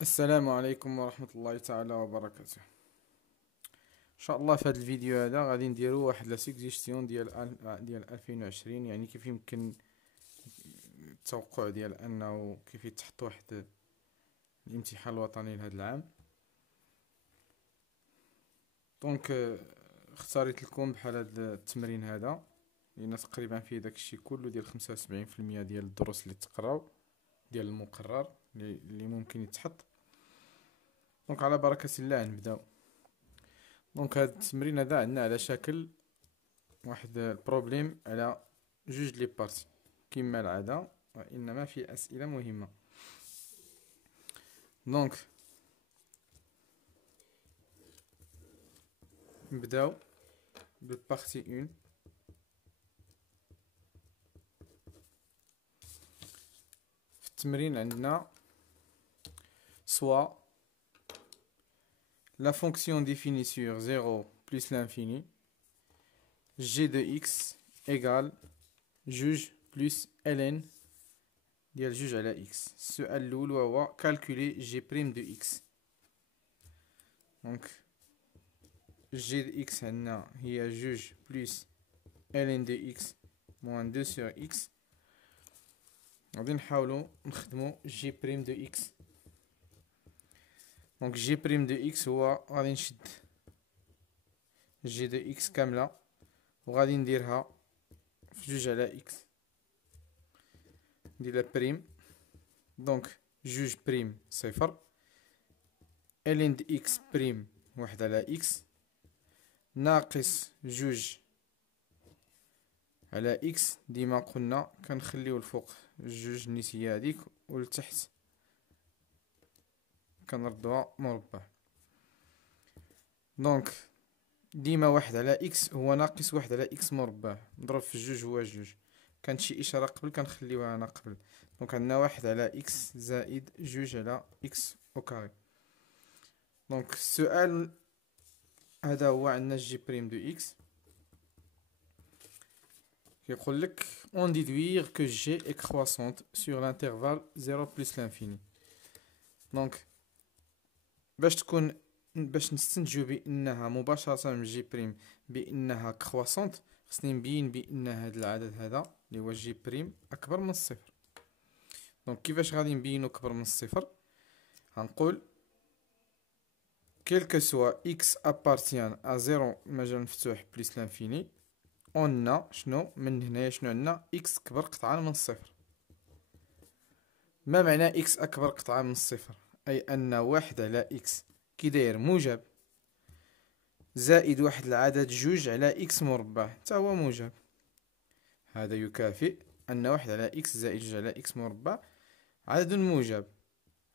السلام عليكم ورحمة الله تعالى وبركاته. ان شاء الله في هذا الفيديو هذا غادي نديرو واحد لا سيكزيستيون ديال 2020، يعني كيف يمكن التوقع ديال انه كيف يتحط واحد الامتحان الوطني لهذا العام. دونك اختاريت لكم بحال هذا التمرين هذا، لان تقريبا فيه داكشي كله ديال 75% ديال الدروس اللي تقراو ديال المقرر اللي ممكن يتحط. دونك على بركة الله نبداو. دونك هاد التمرين هذا عندنا على شكل واحد البروبليم على جوج لي بارتي كما العادة، وإنما في أسئلة مهمة. دونك نبداو بالبارتي 1. في التمرين عندنا soit la fonction définie sur 0 plus l'infini g de x égale جوج plus ln ديال جوج على x. السؤال الأول وهو calculer g prime de x. دونك g de x عندنا هي جوج plus ln de x moins 2 sur x. غادي نحاولو نخدمو g prime de x. دونك g prime de x هو غادي نشد g de x كاملة وغادي نديرها في جوج على x، ندير بريم. دونك جوج بريم صفر، ln د x بريم واحد على x ناقص جوج على x. ديما قلنا كنخليو الفوق جوج النسية هذيك ولتحت كنردوها مربع. دونك ديما واحد على x هو ناقص واحد على x مربع، نضرب في جوج هو جوج. كانت شي اشاره قبل كنخليوها انا قبل. دونك عندنا واحد على x زائد جوج على x او كاري. دونك السؤال هذا هو عندنا جي بريم دو x كيقول لك on déduire que g est croissante sur l'intervalle 0 plus l'infini. دونك باش نستنتجو بانها مباشره من جي بريم بانها كرواسونت، خصني نبين بان هذا العدد هذا اللي هو جي بريم اكبر من الصفر. دونك كيفاش غادي نبينو اكبر من الصفر؟ غنقول quel que soit x appartient à 0 مجال مفتوح بليس لانفيني اون شنو من هنايا شنو عندنا x كبر قطعا من الصفر. ما معنى x اكبر قطعا من الصفر؟ اي ان واحد على x كي داير موجب زائد واحد العدد جوج على x مربع حتى هو موجب. هذا يكافئ ان واحد على x زائد جوج على x مربع عدد موجب.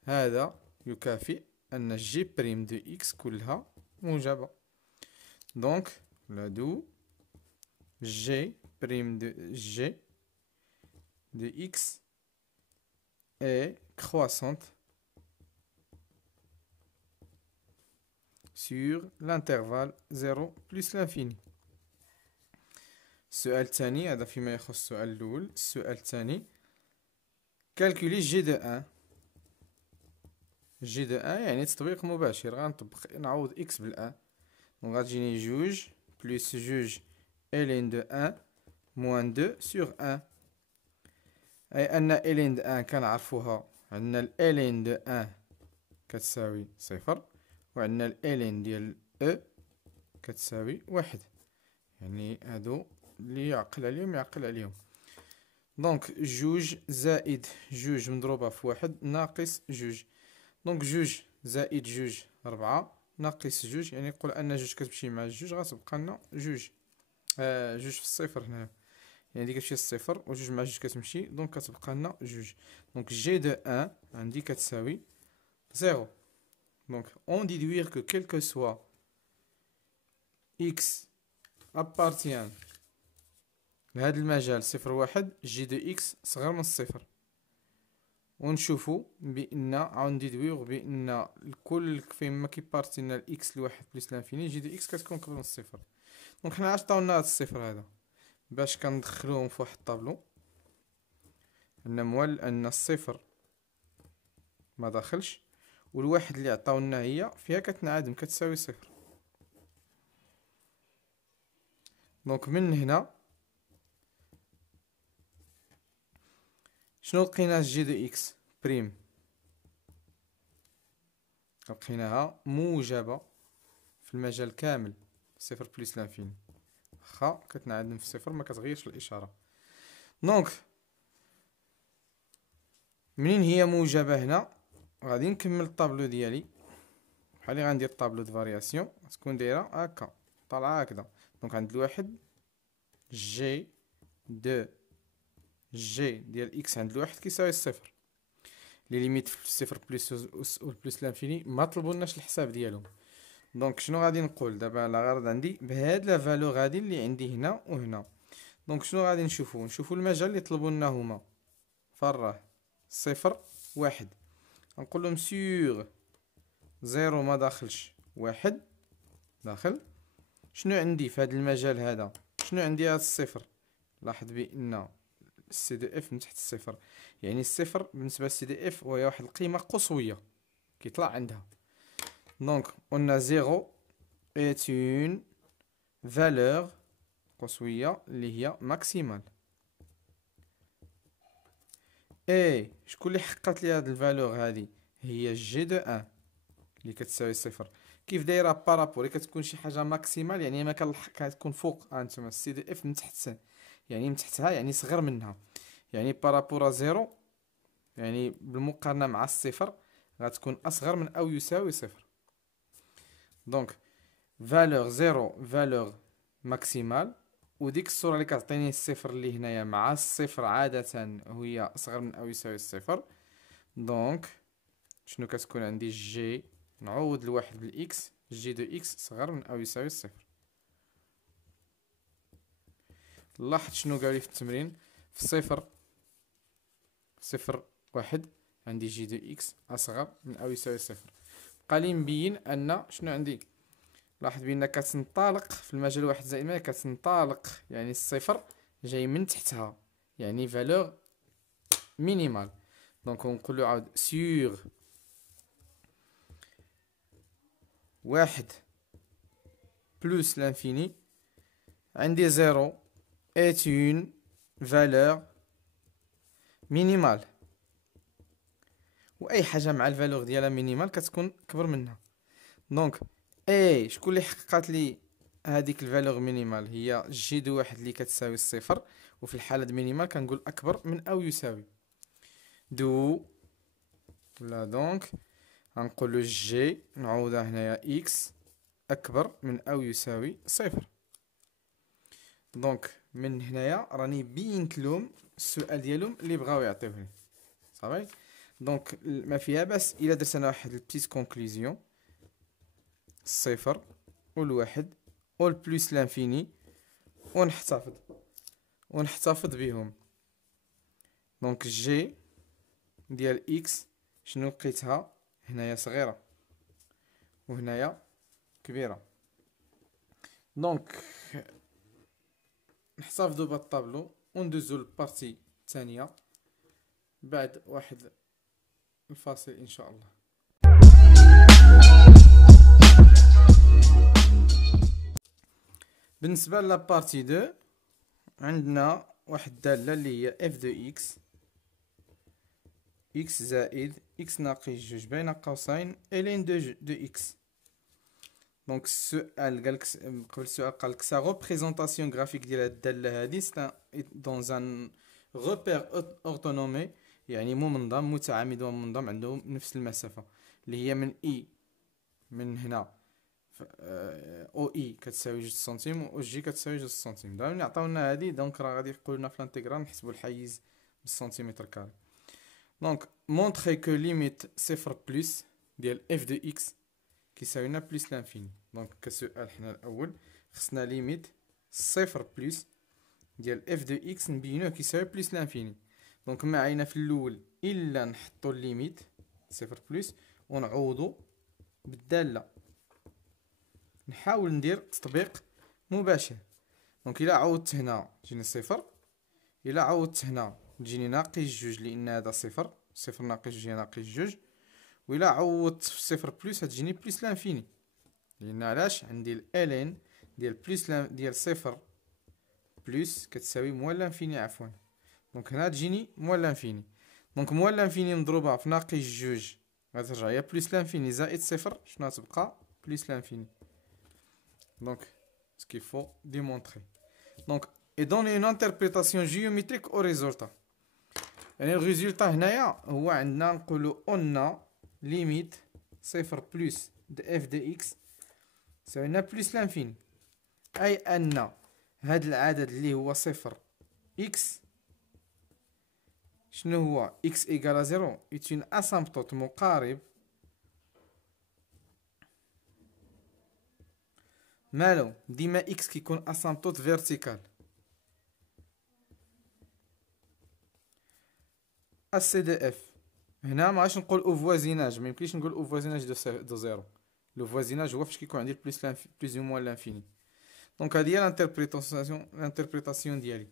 هذا يكافئ ان جي بريم دو x كلها موجبة. دونك لا دو جي بريم دو x est croissante sur l'intervalle 0 plus l'infini. السؤال الثاني هذا فيما يخص السؤال الأول. السؤال الثاني calculer g de 1. g de 1 يعني تطبيق مباشر، غنطبق نعوض x بالان. دونك غتجيني جوج بلس جوج ln de 1 moins 2 sur 1. أي أن ln de 1 كنعرفوها، عندنا ال ln de 1 كتساوي صفر وعندنا ال ln ديال e كتساوي واحد. يعني هادو اللي يعقل عليهم يعقل عليهم. دونك جوج زائد جوج مضروبة في واحد ناقص جوج. دونك جوج زائد جوج ربعة ناقص جوج، يعني نقول أن جوج كتمشي مع جوج غتبقى لنا جوج. جوج في الصفر هنا، يعني ديك كتمشي الصفر وجوج مع جوج كتمشي، دونك كتبقى لنا جوج. دونك جي دو ان عندي كتساوي زيرو. دونك اون ديدوير كو كيلكو سوا اكس ابارتيان لهاد المجال صفر واحد جي دو اكس صغر من الصفر. ونشوفو بان عاود ديدوير بان الكل فيما كيبارتي لنا الاكس لواحد بلس لانفيني جي دو اكس كتكون كبر من الصفر. دونك حنا علاش عطاونا هاد الصفر هذا؟ باش كندخلوهم في واحد الطابلو عندنا موال ان الصفر ما داخلش والواحد اللي عطاونا هي فيها كتنعدم كتساوي صفر. دونك من هنا شنو لقينا جي دو اكس بريم؟ لقيناها موجبة في المجال كامل صفر بلس لانفيني، واخا كتنعدم في صفر ما كتغيرش الاشارة. دونك منين هي موجبة هنا غادي نكمل الطابلو ديالي بحال اللي غندير طابلو د فارياسيون، تكون دايرة هكا طالعة هكذا. دونك عند الواحد جي دو جي ديال اكس عند الواحد كيساوي الصفر. لي ليميت في الصفر بلس و بلس لانفيني ما طلبولناش الحساب ديالهم. دونك شنو غادي نقول دابا على غرض عندي بهاد لا فالور غادي اللي عندي هنا وهنا. دونك شنو غادي نشوفو المجال اللي طلبوا لنا هما فراه صفر واحد، نقول لهم سيغ زيرو ما داخلش واحد داخل. شنو عندي في هذا المجال هذا؟ شنو عندي هذا الصفر؟ لاحظ بان السي دي اف من تحت الصفر، يعني الصفر بالنسبه للسي دي اف وهي واحد القيمه قصويه كيطلع عندها. دونك قلنا زيرو est une valeur قصويه اللي هي ماكسيمال. اي شكون اللي حققت لي هاد الفالور هادي؟ هي جي دو ان اللي كتساوي صفر. كيف دايره بارابور كتكون شي حاجه ماكسيمال يعني ما كتكون فوق انتما السي دي اف من تحت، يعني من تحتها يعني صغر منها، يعني بارابور زيرو يعني بالمقارنه مع الصفر غتكون اصغر من او يساوي صفر. دونك فالور زيرو فالور ماكسيمال، وديك الصوره اللي كتعطيني الصفر اللي هنايا مع الصفر عاده هي اصغر من او يساوي الصفر. دونك شنو كتكون عندي؟ جي نعوض الواحد بالاكس، جي دو اكس صغر من او يساوي الصفر. لاحظ شنو قالي في التمرين في صفر صفر واحد عندي جي دو اكس اصغر من او يساوي صفر. بقى لي مبين ان شنو عندي؟ لاحظ بان كتنطلق في المجال واحد زائد ما كتنطلق، يعني الصفر جاي من تحتها يعني فالور مينيمال. دونك نقولو عاود سيغ واحد بلوس لانفيني عندي زيرو est une valeur minimale، واي حاجه مع الفالور ديالها مينيمال كتكون كبر منها. دونك اي شكون اللي حققت لي هذيك الفالور مينيمال؟ هي جي دو واحد اللي كتساوي الصفر، وفي الحاله د مينيمال كنقول اكبر من او يساوي دو ولا. دونك غنقولو جي نعوضها هنايا اكس اكبر من او يساوي صفر. دونك من هنايا راني بينت لهم السؤال ديالهم اللي بغاو يعطيوه صافي. دونك ما فيها باس الا درت انا واحد البيتيت كونكلوزيون، الصفر والواحد والبلوس لانفيني ونحتفظ بهم. دونك جي ديال اكس شنو لقيتها هنايا؟ صغيره وهنايا كبيره. دونك نحتفظوا بالطابلو وندوزو للبارتي الثانيه بعد واحد الفاصل ان شاء الله. بالنسبه لابارتي 2 عندنا واحد الداله اللي هي اف دو اكس، اكس زائد اكس ناقص جوج بين قوسين الين دو اكس. دونك السؤال قالك قبل السؤال قالك سا ريبريزونطاسيون غرافيك ديال هاد الداله هادي سي دون ان روبير اورتونومي، يعني منظم متعامد ومنظم عندهم نفس المسافه اللي هي من اي من هنا او اي كتساوي 2 سنتيم و جي كتساوي 2 سنتيم. دابا عطاونا هادي دونك راه غادي يقول لنا في الانتيغرال نحسبوا الحيز بالسنتيمتر كاري. دونك مونطري كو ليميت صفر بلس ديال اف دو اكس كيساوي لنا بلس لانفيني. دونك كسؤال حنا الاول خصنا ليميت صفر بلس ديال اف دو اكس نبينوه كيساوي بلس لانفيني. دونك ما علينا في الاول الا نحطو الليميت صفر بلس ونعوضو بالداله، نحاول ندير تطبيق مباشر. دونك الا عوضت هنا تجيني صفر، الا عوضت هنا تجيني ناقص جوج لان هذا صفر، صفر ناقص جوج ناقص جوج، وإلا عوضت في صفر بلس هتجيني بلس لانفيني، لأن علاش عندي الالين ديال بلس ديال صفر بلس كتساوي موال لانفيني عفوا. دونك هنا تجيني موال لانفيني. دونك موال لانفيني مضروبة في ناقص جوج غترجع هي بلس لانفيني زائد صفر، شنو غتبقى؟ بلس لانفيني. دونك ce qu'il faut démontrer. Donc et donner une interprétation géométrique au résultat. يعني الريزولتا هنايا هو عندنا نقولو ان ليميت صفر بلس د اف دي اكس تساوي لنا بلس لانفيني، اي ان هاد العدد اللي هو صفر اكس شنو هو اكس ايكال زيرو اون اسامبتوت مقارب مالو ديما اكس كيكون اسامبتوت فيرتيكال السي دي اف. هنا ما غاش نقول او فوازيناج، ما يمكنليش نقول او فوازيناج دو زيرو. لو فوازيناج هو فاش كيكون عندي بلس بلس او موان لانفيني. دونك هادي هي الانتربريتاسيون ديالي.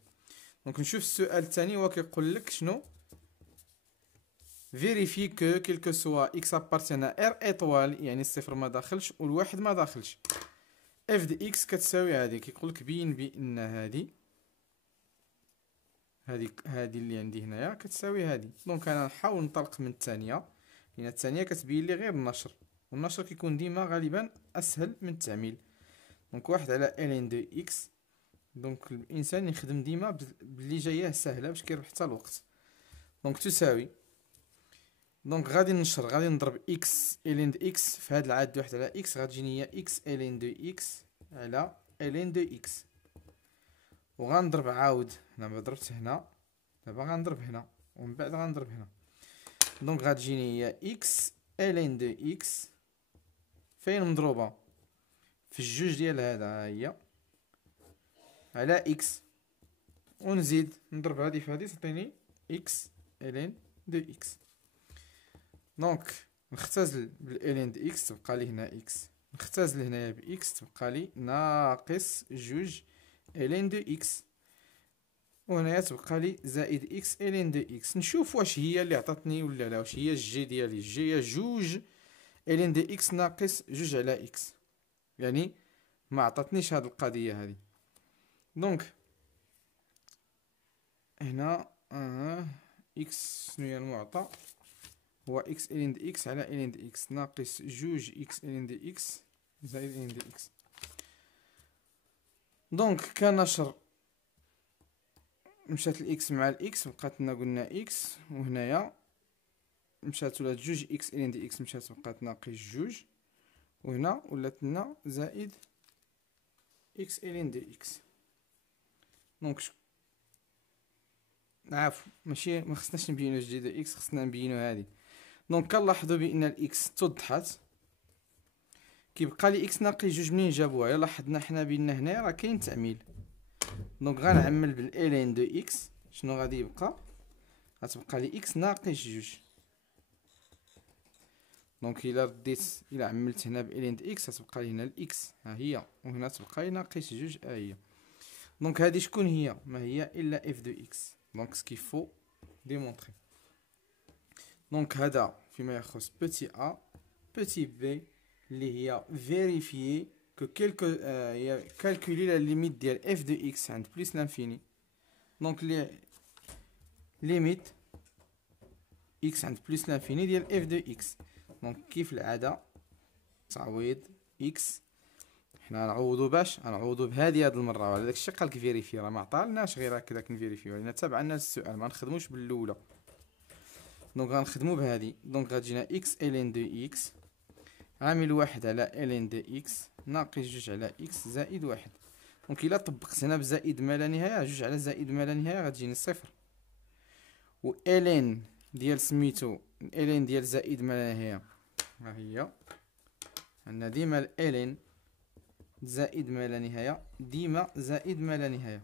دونك نشوف السؤال الثاني هو كيقول لك شنو فيريفي كو كيلكو سوا اكس ابارتيان ار ايطوال، يعني الصفر ما داخلش والواحد ما داخلش، اف دي اكس كتساوي هادي. كيقول لك بين بان هادي اللي عندي هنايا كتساوي هادي. دونك انا نحاول ننطلق من الثانيه، لان الثانيه كتبين لي غير النشر، والنشر كيكون ديما غالبا اسهل من التعميل. دونك واحد على الين دو اكس. دونك الانسان يخدم ديما باللي جايه سهله باش كيربح حتى الوقت. دونك تساوي، دونك غادي ننشر، غادي نضرب اكس الين دو اكس في هاد العدد واحد على اكس، غتجيني هي اكس الين دو اكس على الين دو اكس، وغنضرب عاود هنا ما ضربت هنا، دابا غنضرب هنا ومن بعد غنضرب هنا. دونك غتجيني هي اكس الين دو اكس فين مضروبه في الجوج ديال هذا، ها هي على اكس، ونزيد نضرب هادي في هادي تعطيني اكس الين دو اكس. دونك نختزل بالالين دو اكس تبقى لي هنا اكس، نختزل هنايا باكس تبقى لي ناقص جوج الين دو اكس، وهنايا تبقى لي زائد اكس الين دو اكس. نشوف واش هي اللي عطاتني ولا لا، واش هي الجي ديالي. الجي هي جوج الين دو اكس ناقص جوج على اكس، يعني ما عطاتنيش هاد القضيه هادي. دونك هنا اكس شنو هي المعطى؟ هو اكس الين دو اكس على الين دو اكس ناقص جوج اكس الين دو اكس زائد الين دو اكس. دونك كنشر مشات الاكس مع الاكس بقات لنا قلنا اكس، وهنايا مشات ولات جوج اكس الين دو اكس مشات بقات ناقص جوج، وهنا ولات لنا زائد اكس الين دو اكس. دونك عفوا ماشي ما خصناش نبينو جديد اكس، خصنا نبينو هادي. دونك كنلاحظوا بان الاكس توضحات، كيبقى لي اكس ناقص جوج. منين جابوها؟ يلا لاحظنا حنا بان هنايا راه كاين تعميل. دونك غنعمل بالالين دو اكس، شنو غادي يبقى؟ غتبقى لي اكس ناقص جوج. دونك الا رديت الا عملت هنا بالين دو اكس غتبقى لي هنا الاكس ها هي، وهنا تبقى لي ناقص جوج ها هي. دونك هادي شكون هي؟ ما هي الا اف دو اكس. دونك سكي فو ديمونطري. دونك هذا فيما يخص بوتي ا. بوتي بي اللي هي فيريفيي كو كيلكو هي كالكولي لا ليميت ديال اف دو اكس عند بلس لانفيني. دونك لي ليميت اكس عند بلس لانفيني ديال اف دو اكس. دونك كيف العاده تعويض اكس، حنا نعوضو باش نعوضو بهادي هاد المره، ولا داكشي قالك فيريفي، راه ما عطالناش غير هكذاك نفيريفيو، لان تابعنا للسؤال ما نخدموش بالاولى. دونك غنخدمو بهادي. دونك غتجينا اكس الين دو اكس عامل واحد على الين دو اكس ناقص جوج على اكس زائد واحد. دونك الا طبقت هنا بزائد ما لا نهايه، جوج على زائد ما لا نهايه غتجيني صفر، و الين ديال سميتو الين ديال زائد ما لا نهايه ها هي عندنا ديما الالين زائد ما لا نهايه ديما زائد ما لا نهايه.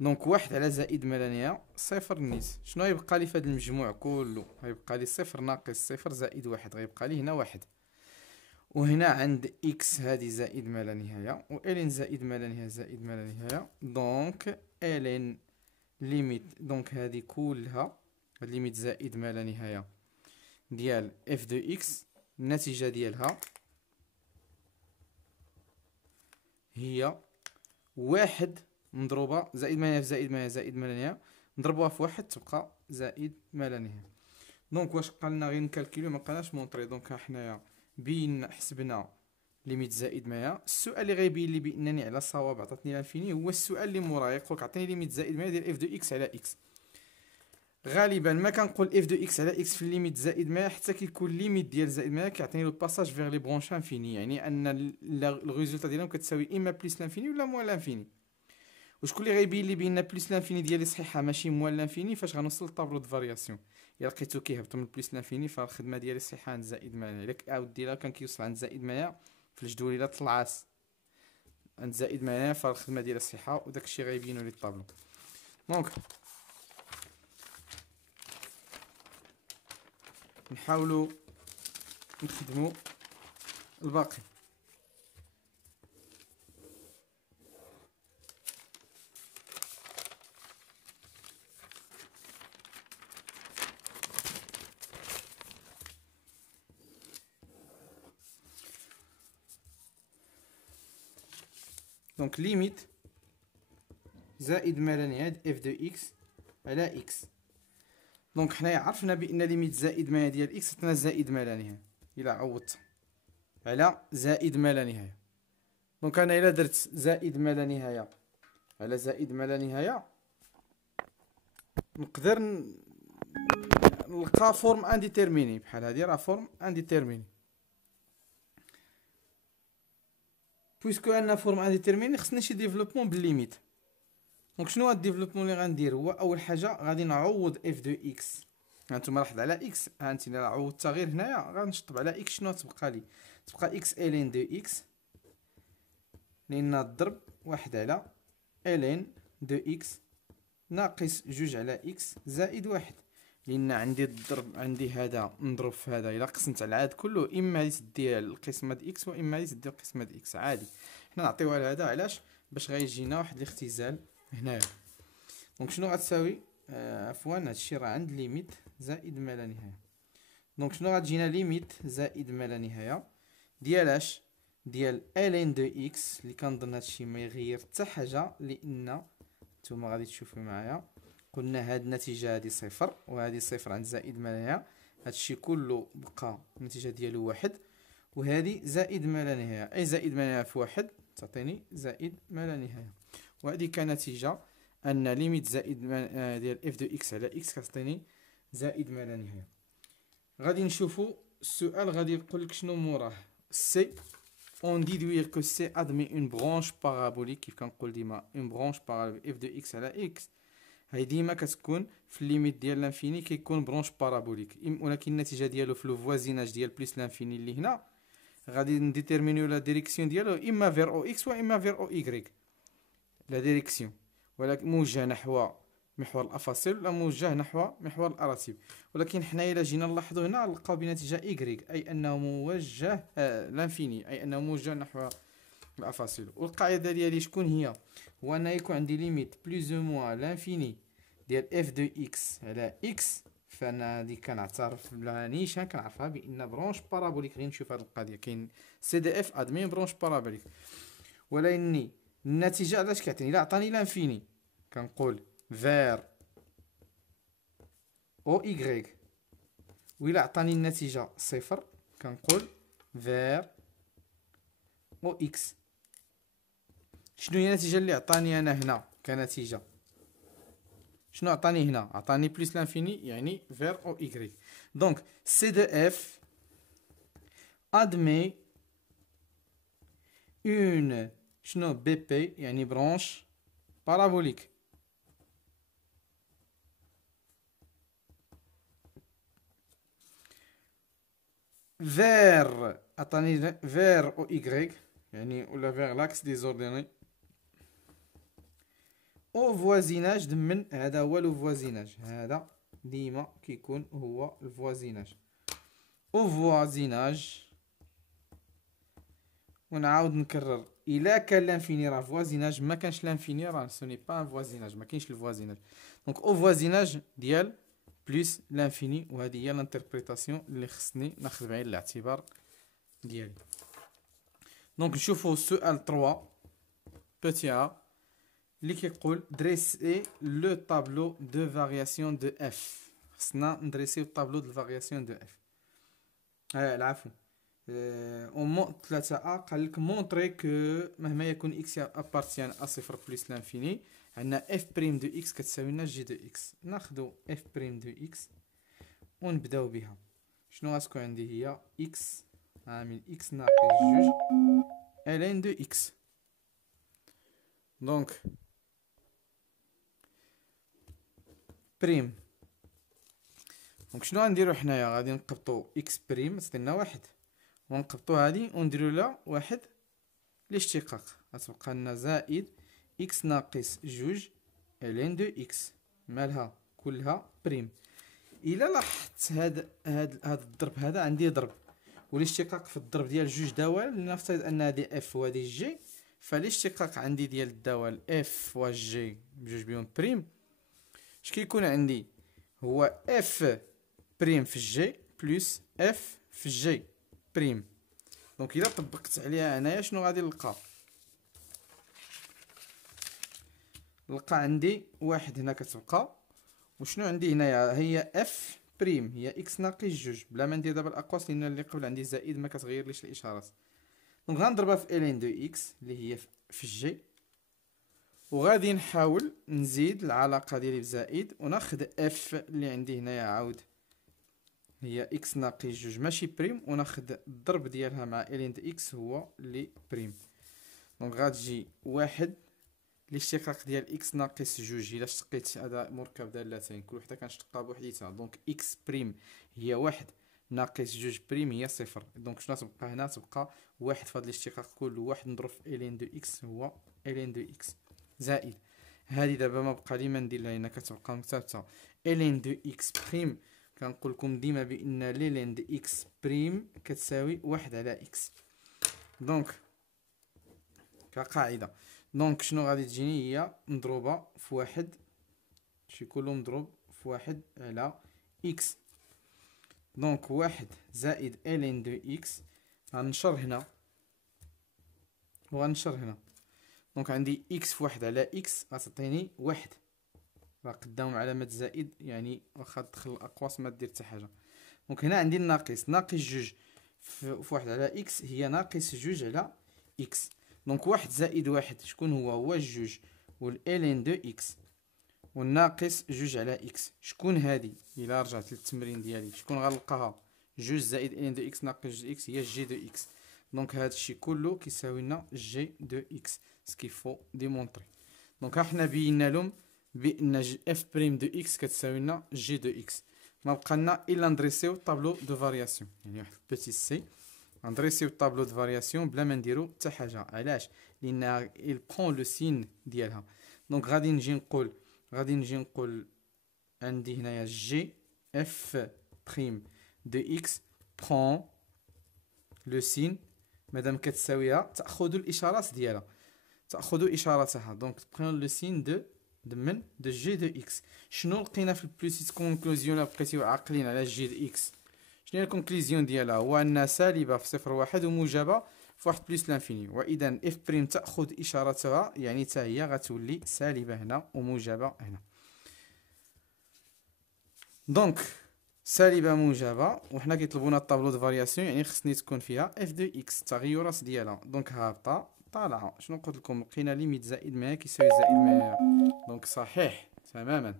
دونك واحد على زائد ما لا نهايه صفر نيت. شنو يبقى لي في هذا المجموع كله؟ غيبقى لي صفر ناقص صفر زائد واحد، غيبقى لي هنا واحد، وهنا عند اكس هذه زائد ما لا نهايه، و الين زائد ما لا نهايه زائد ما لا نهايه. دونك الين ليميت، دونك هذه كلها ليميت زائد ما لا نهايه ديال اف دو اكس النتيجة ديالها هي واحد مضروبة زائد ما في زائد ما زائد ما لا نهاية، نضربوها في واحد تبقى زائد ما لا نهاية. دونك واش قالنا غير نكالكيلو، ما قالناش مونطري. دونك حنايا بين حسبنا ليميت زائد ما. السؤال اللي غيبين لي بانني على صواب عطاتني لانفيني هو السؤال اللي موراه، يقولك عطيني ليميت زائد ما ديال اف دو اكس على اكس. غالبا ما كنقول اف دو اكس على اكس في الليميت زائد ما حتى كيكون ليميت ديال زائد ما كيعطيني لو باساج فيغ لي برونش انفيني، يعني ان الريزولتا ديالهم كتساوي اما بليس لانفيني ولا موان لانفيني. وشكون اللي غيبين لي بان بليس لانفيني ديالي صحيحه ماشي موان لانفيني؟ فاش غنوصل للطابلو دو فارياسيون الا لقيتو كيهبطوا من بليس لانفيني فالخدمه ديالي صحيحه عند زائد ما. الا اودي لا كان كيوصل عند زائد ما في الجدول الا طلعات عند زائد ما فالخدمه ديالها صحيحه، وداك الشيء غيبينو لي الطابلو. دونك نحاولوا نخدموا الباقي. دونك ليميت زائد ما لا نهاية اف دو اكس على اكس. دونك حنايا عرفنا بان ليميت زائد ما ديال اكس عطينا زائد ما لا نهاية الى عوضت على زائد ما لا نهاية. دونك انا الى درت زائد ما لا نهاية على زائد ما لا نهاية نقدر نلقى فورم انديتيرميني بحال هادي، راه فورم انديتيرميني. بويسكو عندنا فورم انديتيرميني خصنا شي ديفلوبمون بالليميت. دونك شنو هاد الديفلوبمون اللي غندير؟ هو اول حاجه غادي نعوض اف دو اكس. هانتوما لاحظ على اكس، هانتي الا عوضتها غير هنايا غنشطب على اكس شنو تبقى لي؟ تبقى اكس الين دو اكس لان الضرب واحد على الين دو اكس ناقص جوج على اكس زائد واحد، لان عندي الضرب عندي هذا نضرب في هذا. الا قسمت على هذا كله اما غادي تديها القسمه د اكس واما غادي تديها القسمه د اكس عادي. حنا نعطيوها لهذا علاش؟ باش غيجينا واحد الاختزال هنايا. دونك شنو غتساوي؟ عفوا هادشي راه عند ليميت زائد ما لا نهايه. دونك شنو غتجينا؟ ليميت زائد ما لا نهايه ديال اش؟ ديال الين دو اكس اللي كنظن هادشي ما يغير حتى حاجه، لان نتوما غادي تشوفوا معايا قلنا هاد النتيجه هادي صفر وهادي صفر عند زائد ما لا نهايه، هادشي كله بقى النتيجه ديالو واحد، وهادي زائد ما لا نهايه اي زائد ما لا نهايه في واحد تعطيني زائد ما لا نهايه. وهذه كنتيجه ان ليميت زائد ما ديال اف دو اكس على اكس كتعطيني زائد ما لا نهايه. غادي نشوفوا السؤال غادي يقول لك شنو موراه. سي on déduire que C admet une branche parabolique كيف كنقول ديما une branche parabolique f de x على x. هاي ديما كتكون في الليميت ديال لانفيني كيكون برونش بارابوليك، ولكن النتيجه ديالو في لو فوازيناج ديال بليس لانفيني اللي هنا غادي نديتيرمينيو لا ديريكسيون ديالو اما فير او اكس واما فير او ايغريك. لا ديريكسيون ولكن موجه نحو محور الافاصيل ولا موجه نحو محور الاراتيب. ولكن حنايا الا جينا نلاحظوا هنا نلقاو بنتيجه ايغريك اي انه موجه لانفيني اي انه موجه نحو الافاصيل. والقاعده ديالي شكون هي؟ هو ان يكون عندي ليميت بلوز او موان لانفيني ديال اف دو اكس على اكس، فانا هادي كنعترف بلا نيشان كنعرفها بان برونش بارابوليك. غير نشوف هاد القضيه كاين سي دي اف ادمين برونش بارابوليك، ولكن النتيجه علاش كيعطيني؟ الا عطاني لانفيني كنقول فير او ايغريك، وإلا عطاني النتيجه صفر كنقول فير او اكس. شنو هي النتيجه اللي عطاني انا هنا كنتيجه؟ شنو عطاني هنا؟ عطاني بلس لانفيني يعني فير او ايغريك. دونك سي دو اف ادمي اون شنو بي بي يعني برونش بارابوليك. فير عطاني فير او ايغريك يعني ولا فير لاكس ديزورديني او فوازيناج من هذا هو لو فوازيناج، هذا ديما كيكون هو الفوازيناج او فوازيناج. ونعاود نكرر الا كان لانفيني راه فوازيناج، ما كانش لانفيني راه سوني با فوازيناج، ما كاينش الفوازيناج. دونك او فوازيناج ديال بلس لانفيني. وهذه هي لانتربريتاسيون اللي خصني ناخذ بعين الاعتبار ديالي. دونك نشوفو السؤال 3 بوتي ا اللي كيقول دريسي لو طابلو دو فارياسيون دو اف. خصنا ندريسيو الطابلو دو فارياسيون دو اف. العفو. اون 3 ا قال لك مونطري كو مهما يكون اكس ابارتيان ا صفر بلس لانفيني عندنا اف بريم دو اكس كتساوي لنا جي دو اكس. ناخدو اف بريم دو اكس ونبداو بها. شنو غتكون عندي؟ هي اكس عامل اكس ناقص جوج الين دو اكس. دونك بريم. دونك شنو غنديرو حنايا؟ غادي نقبطو اكس بريم تعطينا واحد، ونقبطو هادي ونديرو لها واحد الاشتقاق، غتبقى لنا زائد اكس ناقص جوج الين دو اكس مالها كلها بريم. الا لاحظت هاد الضرب هذا عندي ضرب، والاشتقاق في الضرب ديال جوج دوال لنفترض ان هادي اف وهادي جي، فالاشتقاق عندي ديال الدوال اف و جي بجوج بيهم بريم. اش كيكون عندي؟ هو اف بريم في الجي بلس اف في الجي بريم. دونك الا طبقت عليها هنايا شنو غادي نلقى؟ نلقى عندي واحد هنا كتبقى، وشنو عندي هنايا؟ هي اف بريم هي اكس ناقص جوج بلا ما ندير دابا الاقواس لان اللي قبل عندي زائد ما كتغيرليش الاشارات. دونك غنضربها في الين دو اكس اللي هي في الجي، وغادي نحاول نزيد العلاقه ديالي بزائد وناخذ اف اللي عندي هنايا عاود هي اكس ناقص جوج ماشي بريم، وناخذ الضرب ديالها مع الين دو اكس هو اللي بريم. دونك غتجي واحد الاشتقاق ديال اكس ناقص جوج. الا اشتقيت هذا مركب دالتين كل وحده كنشتقها بوحديتها، دونك اكس بريم هي واحد ناقص جوج بريم هي صفر. دونك شنو تبقى هنا؟ تبقى واحد في هذا الاشتقاق كل واحد نضرب في الين دو اكس هو الين دو اكس زائد هذه دابا ما بقى لي ما ندير لها هنا، كتبقى مثابته الين دو اكس بريم. كنقول لكم ديما بان لين دو اكس بريم كتساوي واحد على اكس. دونك كقاعده دونك شنو غادي تجيني؟ هي مضروبه في واحد، شي كله مضروب في واحد على اكس. دونك واحد زائد الين دو اكس غنشر هنا وغنشر هنا. دونك عندي اكس في واحد على اكس غتعطيني واحد، راه قدامهم علامة زائد يعني واخا تدخل الاقواس ما دير حتى حاجه. دونك هنا عندي الناقص ناقص جوج في واحد على اكس هي ناقص جوج على اكس. دونك واحد زائد واحد شكون هو؟ هو جوج، والالين دو اكس والناقص جوج على اكس شكون هادي؟ الى رجعت للتمرين ديالي شكون غنلقاها؟ جوج زائد الين دو اكس ناقص جوج اكس هي جي دو اكس. دونك هاد الشيء كله كيساوي لنا جي دو اكس سكي فو ديمونطري. دونك ها حنا بينا لهم بان اف بريم دو اكس كتساوي لنا جي دو اكس. ما بقى لنا الا ندريسيو طابلو دو فارياسيون، يعني واحد بيتي سي ندريسيو طابلو دو فارياسيون بلا ما نديرو حتى حاجه. علاش؟ لان il prend لو سين ديالها. دونك غادي نجي نقول عندي هنايا جي اف بريم دو اكس برون لو سين مادام كتساويها تاخذ الاشارات ديالها، تاخذ اشاراتها. دونك برون لو سين من دو جي دو اكس. شنو لقينا في البلوسيت كونكلوزيون؟ بقيتيو عاقلين على جي دو اكس. شنو هي الكونكلوزيون ديالها؟ هو انها سالبه في صفر واحد وموجبه في واحد بلس لانفيني، واذا اف بريم تاخذ اشارتها يعني حتى هي غتولي سالبه هنا وموجبه هنا. دونك سالبه موجبه وحنا كيطلبونا الطابلو دو فارياسيون يعني خصني تكون فيها اف دو اكس التغيرات ديالها. دونك هابطه طالعه. شنو قلت لكم؟ لقينا ليميت زائد ما كيساوي زائد ما. دونك صحيح تماما.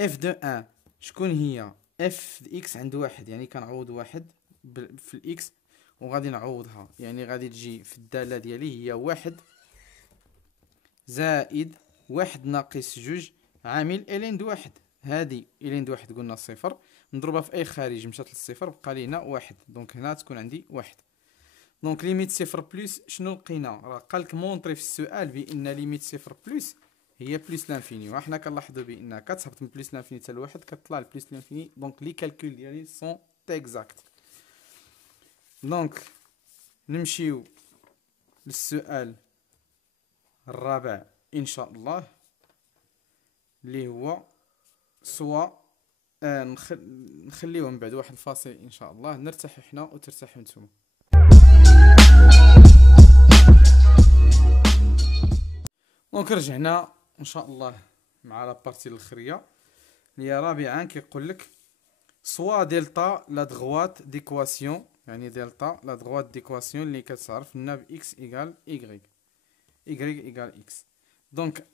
اف دو ان شكون هي؟ اف دو اكس عند واحد يعني كنعوض واحد في الاكس وغادي نعوضها، يعني غادي تجي في الداله ديالي هي واحد زائد واحد ناقص جوج عامل الين دو واحد. هادي الين دو واحد قلنا صفر نضربها في اي خارج مشات للصفر بقى لينا واحد. دونك هنا تكون عندي واحد. دونك ليميت صفر بلس شنو لقينا؟ راه قالك مونطري في السؤال بان ليميت صفر بلس هي بلس لانفيني، وحنا كنلاحظوا بان كتهبط من بلس لانفيني حتى لواحد كتطلع لبلس لانفيني. دونك لي كالكول ديالي سون اكزاكت. دونك نمشيو للسؤال الرابع ان شاء الله اللي هو سوا نخليوه من بعد واحد الفاصل ان شاء الله، نرتاحوا حنا وترتاحوا نتوما. دونك رجعنا ان شاء الله مع لابارتي الاخريه اللي هي رابعا. كيقول لك سوا دلتا لا دغوات ديكواسيون، يعني دلتا لا دغوات ديكواسيون اللي كتعرف لنا ب اكس ايكال y ايكال اكس. دونك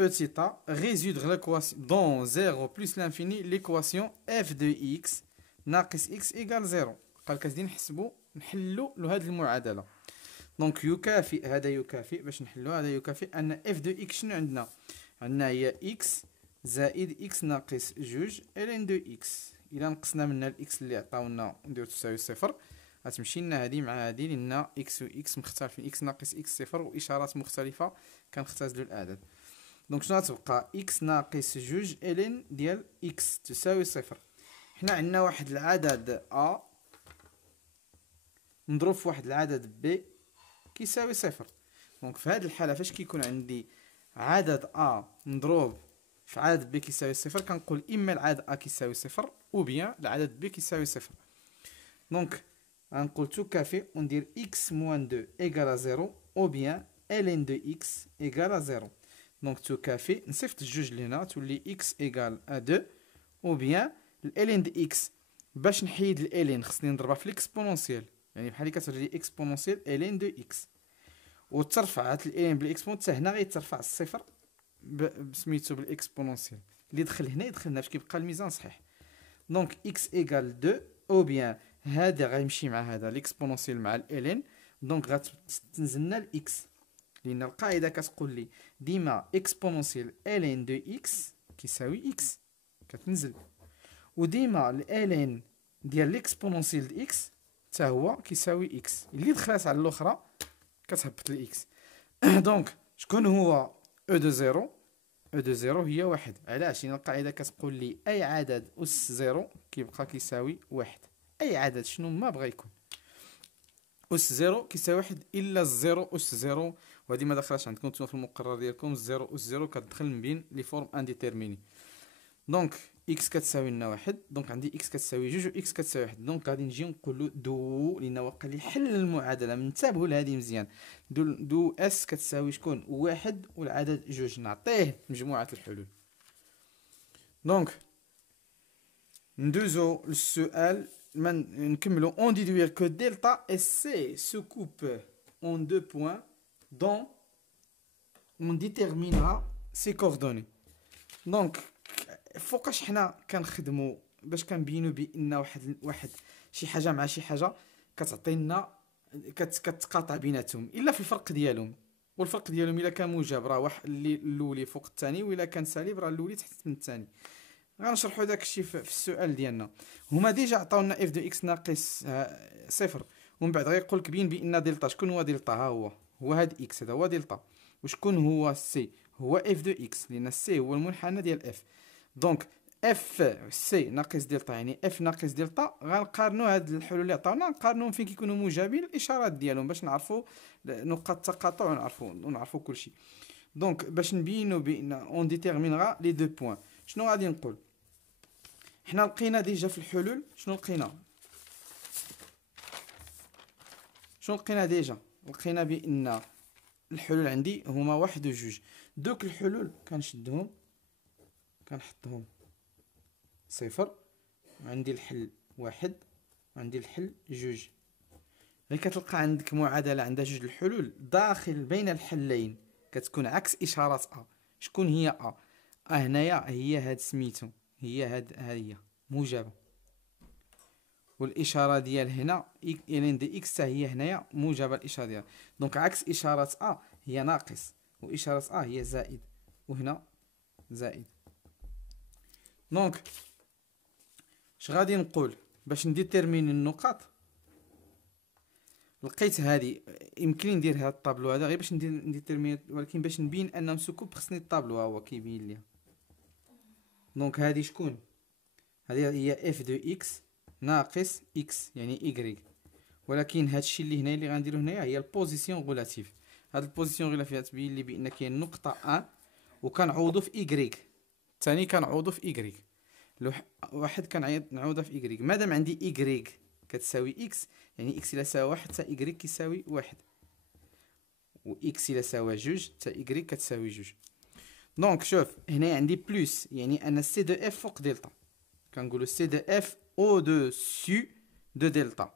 petit a résoudre l'équation dans 0 plus l'infini l'équation f de x ناقص x égale 0. قال كتزيد نحلو لهاد المعادله. دونك يكافئ هذا يكافئ، باش نحلو هذا يكافئ ان f de x شنو عندنا هي x زائد x ناقص جوج ln de x. الا نقصنا منها الاكس اللي عطاونا نديرو تساوي صفر، غتمشي لنا هذه مع هذه لان x و x مختلفين، x ناقص x صفر واشارات مختلفه كنختزلوا الاعداد. دونك شنو غتبقى x ناقص جوج ln ديال x تساوي صفر. حنا عندنا واحد العدد a نضرب في واحد العدد b كيساوي صفر. دونك في هذه الحاله فاش كيكون عندي عدد a مضروب في عدد b كيساوي صفر، كنقول اما العدد a كيساوي صفر او بيان العدد b كيساوي صفر. دونك غنقول تكافئ وندير x موان 2 ايكال 0 او بيان ln de x ايكال 0. دونك تكافئ نصيفط الجوج لهنا تولي x ايكال 2 او بيان ln de x. باش نحيد ln خصني نضربها في الاكسبونونسيال، يعني بحال اللي كتولي اكسبونونسيال ln de x، وترفعات ln بالاكسبون حتى هنا غيترفع الصفر بسميتو بالاكسبونونسيال اللي دخل هنا يدخل هنا باش كيبقى الميزان صحيح. دونك x ايكال 2 او بيان هذا غيمشي مع هذا الاكسبونونسيال مع ln. دونك غتنزل لنا الاكس لان القاعده كتقول لي ديما اكسبونونسيال ln de x كيساوي x كتنزل، وديما ln ديال الاكسبونونسيال د x حتى هو كيساوي x اللي دخلات على الاخرى كتهبط الاكس. دونك شكون هو او دو زيرو؟ او دو زيرو هي واحد. علاش؟ لان القاعده كتقول لي اي عدد اس زيرو كيبقى كيساوي واحد، اي عدد شنو ما بغى يكون اس زيرو كيساوي واحد الا الزيرو اس زيرو، وهذه ما دخلش عندكم نتوما في المقرر ديالكم. الزيرو اس زيرو كتدخل من بين لي فورم انديتيرميني. دونك اكس كتساوي لنا واحد، دونك عندي اكس كتساوي جوج و اكس كتساوي واحد. دونك غادي نجي نقولو دو لان واقع لي حل المعادله منتبهوا لهذه مزيان. دو اس كتساوي شكون؟ واحد والعدد جوج، نعطيه مجموعه الحلول. دونك ندوزو للسؤال نكملو. on déduire que delta et c se coupe en deux points dont on déterminera ses coordonnées. دونك فوقاش حنا كنخدموا باش كنبينوا بان واحد شي حاجه مع شي حاجه كتعطينا كتقاطع بيناتهم الا في الفرق ديالهم، والفرق ديالهم الا كان موجب راه واحد اللي الاولي فوق الثاني، والا كان سالب راه الاولي تحت من الثاني. غنشرحوا داكشي في السؤال ديالنا. هما ديجا عطاونا اف دو اكس ناقص صفر، ومن بعد غيقول لك بين بان دلتا شكون هو دلتا؟ ها هو هاد اكس، هذا هو دلتا. وشكون هو سي؟ هو اف دو اكس لان سي هو المنحنى ديال اف. دونك اف سي ناقص دلتا يعني اف ناقص دلتا. غنقارنوا هاد الحلول اللي عطاونا نقارنوهم فين كيكونوا موجبين الاشارات ديالهم باش نعرفوا نقاط التقاطع ونعرفوا كلشي. دونك باش نبينوا بان اون ديتيرمينغا لي دو بوين، شنو غادي نقول؟ حنا لقينا ديجا في الحلول شنو لقينا ديجا لقينا بان الحلول عندي هما واحد و جوج. دوك الحلول كنشدهم كنحطهم صفر، وعندي الحل واحد وعندي الحل جوج. غير كتلقى عندك معادله عندها جوج الحلول داخل بين الحلين كتكون عكس اشارات ا. شكون هي ا؟ هنايا هي هاد سميتو، هي هي موجبه، والاشاره ديال هنا ln دي اكس هي هنايا موجبه الاشاره ديالها. دونك عكس اشاره ا هي ناقص، واشاره ا هي زائد، وهنا زائد. دونك اش غادي نقول باش نديتيرمين النقاط؟ لقيت هذه يمكن ندير هذا الطابلو هذا غير باش نديتيرمين، ولكن باش نبين انهم سكوب خصني الطابلو ها هو كيبين ليا. دونك هذه شكون؟ هذه هي اف دو اكس ناقص اكس يعني ايغريك، ولكن هادشي اللي هنا اللي غنديرو هنايا هي البوزيسيون غولاتيف. هاد البوزيسيون غولاتيف تبين لي بان كاين نقطه ا وكنعوضو في ايغريك الثاني كنعوضو في إيكغيك. واحد كنعوضها في إيكغيك. مادام عندي إيكغيك كتساوي إكس، يعني إكس إلا ساوى واحد تا إيكغيك كيساوي واحد، و إكس إلا ساوى جوج تا إيكغيك كتساوي جوج. دونك شوف هنا عندي بلوس، يعني أن سي دو إف فوق دلتا، كنقولو سي دو إف أو دو سو دو دلتا،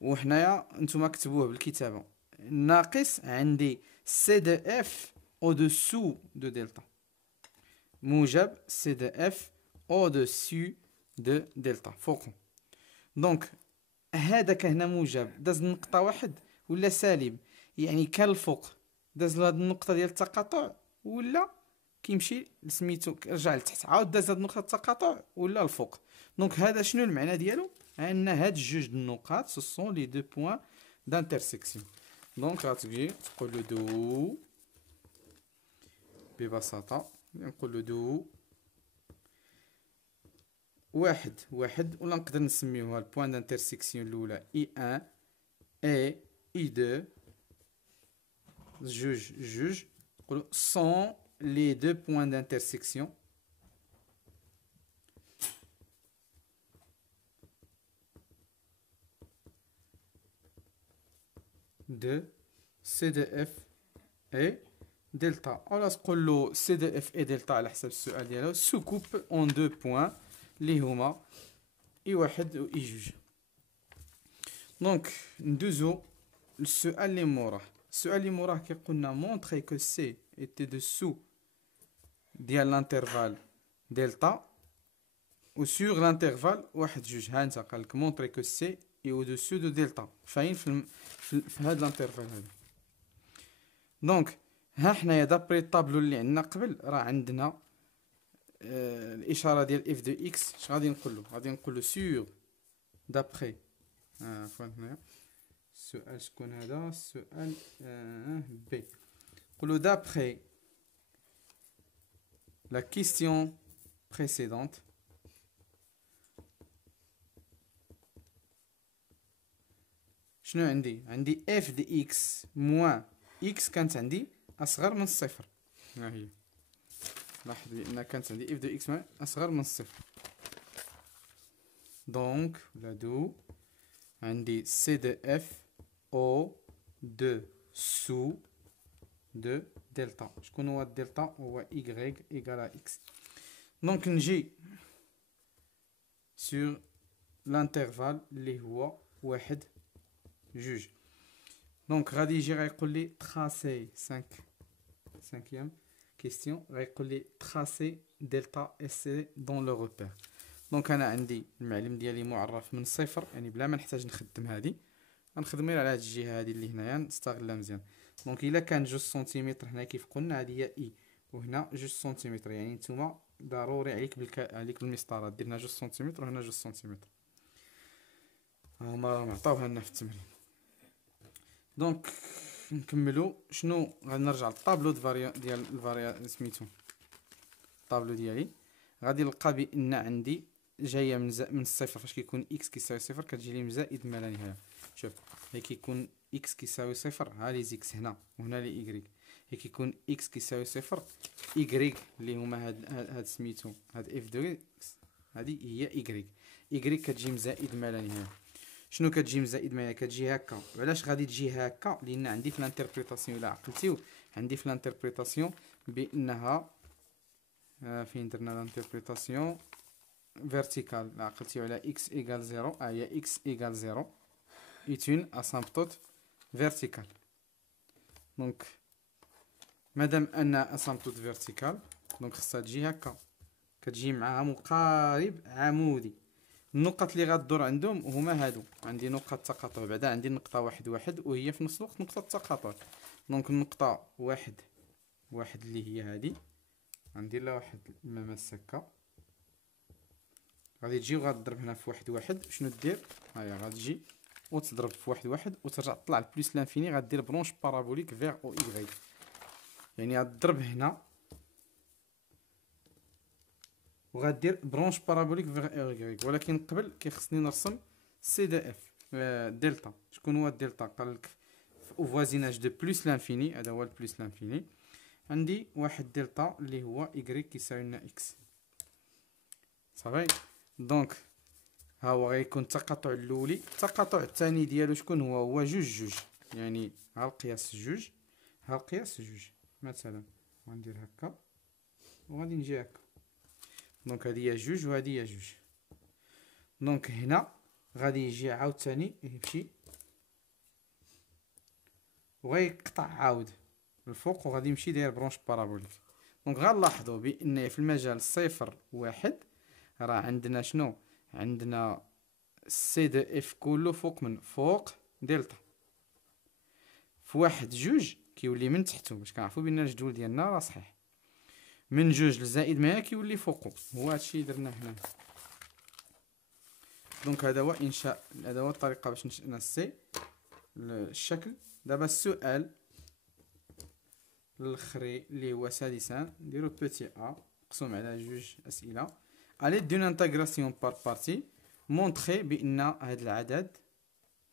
وحنايا نتوما كتبوه بالكتابة ناقص عندي سي دو إف أو دو سو دو دلتا موجب سي دو إف أو دو سو دو دلتا فوقهم. دونك هذاك هنا موجب داز النقطة واحد ولا سالب، يعني كان الفوق داز لهاد النقطة ديال التقاطع ولا كيمشي لسميتو كيرجع لتحت، عاود داز هاد النقطة التقاطع ولا الفوق. دونك هذا شنو المعنى ديالو؟ ان هاد جوج النقاط سو سون لي دو بوين دانترسيكسيون. دونك غتجي تقول دو ببساطة، نقول دو واحد ولا نقدر نسميوها البوان دانترسيكسيون الاولى اي ان اي اي دو جوج نقولو سون لي دو بوين دانترسيكسيون de CDF et delta. ولا تقول له CDF et delta على حسب السؤال ديالو سو كوب اون دو بوين اللي هما اي واحد و اي جوج. دونك ندوزو للسؤال اللي موراه. السؤال اللي موراه كيقولنا مونطري كو سي ايتي دسو ديال لانترفال دلتا و سور لانترفال واحد جوج. ها انت قالك مونطري كو سي اي او دسو دو دلتا، فاين في هاد لانترفال هذا. دونك ها حنايا دابري الطابلو اللي عندنا قبل راه عندنا الاشاره ديال اف دو اكس. اش غادي نقولو؟ غادي نقولو سور دابري عفوا هنايا السؤال شكون هذا؟ السؤال بي. نقولو دابري لا كيستيون بريسيدونت شنو عندي؟ عندي اف دي اكس موان اكس كانت عندي اصغر من الصفر. ها هي لاحظ بان كانت عندي اف دو اكس اصغر من الصفر. دونك ولا دو عندي سي دو اف او دو سو دو دلتا. شكون هو الدلتا؟ هو y ايكال اكس. دونك نجي سور لانترفال اللي هو واحد جوج. دونك غادي يجي غيقول لي تراسي 5e كيستيون، غيقول لي تراسي دلتا اس سي دون لو روبير. دونك انا عندي المعلم ديالي معرف من صفر، يعني بلا ما نحتاج نخدم هادي غنخدم غير على هاد الجهه هادي اللي هنايا نستغلها مزيان. دونك الا كان 2 سنتيمتر هنا كيف قلنا هادي هي اي، وهنا 2 سنتيمتر، يعني نتوما ضروري عليك بالمسطره دير هنا 2 سنتيمتر وهنا 2 سنتيمتر. هما معطاوها لنا في التمرين. دونك نكملو. شنو غنرجع للطابلو ديال الفاريا سميتو الطابلو ديالي. غادي نلقى بان عندي جايه من الصفر. فاش كيكون اكس كيساوي صفر كتجي لي مزائد ما لا نهايه. شوف هي كيكون اكس كيساوي صفر، ها لي زيكس هنا وهنا لي ايكغيك. هي كيكون اكس كيساوي صفر، ايكغيك اللي هما هاد سميتو هاد اف دو اكس هادي هي ايكغيك. ايكغيك كتجي مزائد ما لا نهايه. شنو كتجي مزائد ما كتجي هكا؟ وعلاش غادي تجي هكا؟ لان عندي في الانتربريتاسيون الا عقلتيو عندي في الانتربريتاسيون بانها فين درنا الانتربريتاسيون فيرتيكال. عقلتيو على اكس ايكال 0، هي اكس ايكال 0 est une asymptote verticale. دونك مادام ان اسامبتوت فيرتيكال دونك خصها تجي هكا، كتجي معها مقارب عمودي. النقط اللي غادور عندهم هما هادو. عندي نقطة تقاطع، بعدا عندي نقطة واحد وهي في نفس الوقت نقطة تقاطع. دونك النقطة واحد اللي هي هادي غندير لها واحد المماس هكا، غادي تجي وغتضرب هنا في واحد. شنو دير؟ هيا غادي تجي وتضرب في واحد وترجع تطلع لبلوس لانفيني. غدير برونش بارابوليك فيغ او اي، يعني غتضرب هنا وغادير برونش بارابوليك فيغ او اي. ولكن قبل كيخصني نرسم سي دي اف دلتا. شكون هو الدلتا؟ قالك في فوازيناج دو بلوس لانفيني، هذا هو البلوس لانفيني. عندي واحد دلتا اللي هو إكغيك كيساوي لنا إكس. صافي. دونك ها هو غيكون التقاطع الأولي. التقاطع الثاني ديالو شكون هو؟ هو جوج. يعني ها القياس جوج، ها القياس جوج. مثلا غندير هكا وغادي نجي هكا. دونك هادي هي جوج وهادي هي جوج. دونك هنا غادي يجي عاوتاني يمشي وغيقطع عاود الفوق وغادي يمشي داير برونش بارابوليك. دونك غنلاحظوا بان في المجال صفر واحد راه عندنا شنو؟ عندنا سي دو اف كله فوق من فوق دلتا. في واحد جوج كيولي من تحتو باش كنعرفوا بان الجدول ديالنا راه صحيح. من جوج لزائد ما كيولي فوقو. هو هادشي اللي درنا هنا. دونك هذا هو انشاء، هذا هو الطريقه باش نشأنا سي الشكل. دابا السؤال الاخري اللي هو سادسا نديرو بوتي ا مقسوم على جوج اسئله. على دون انتغراسيون بار بارتي مونطري بان هذا العدد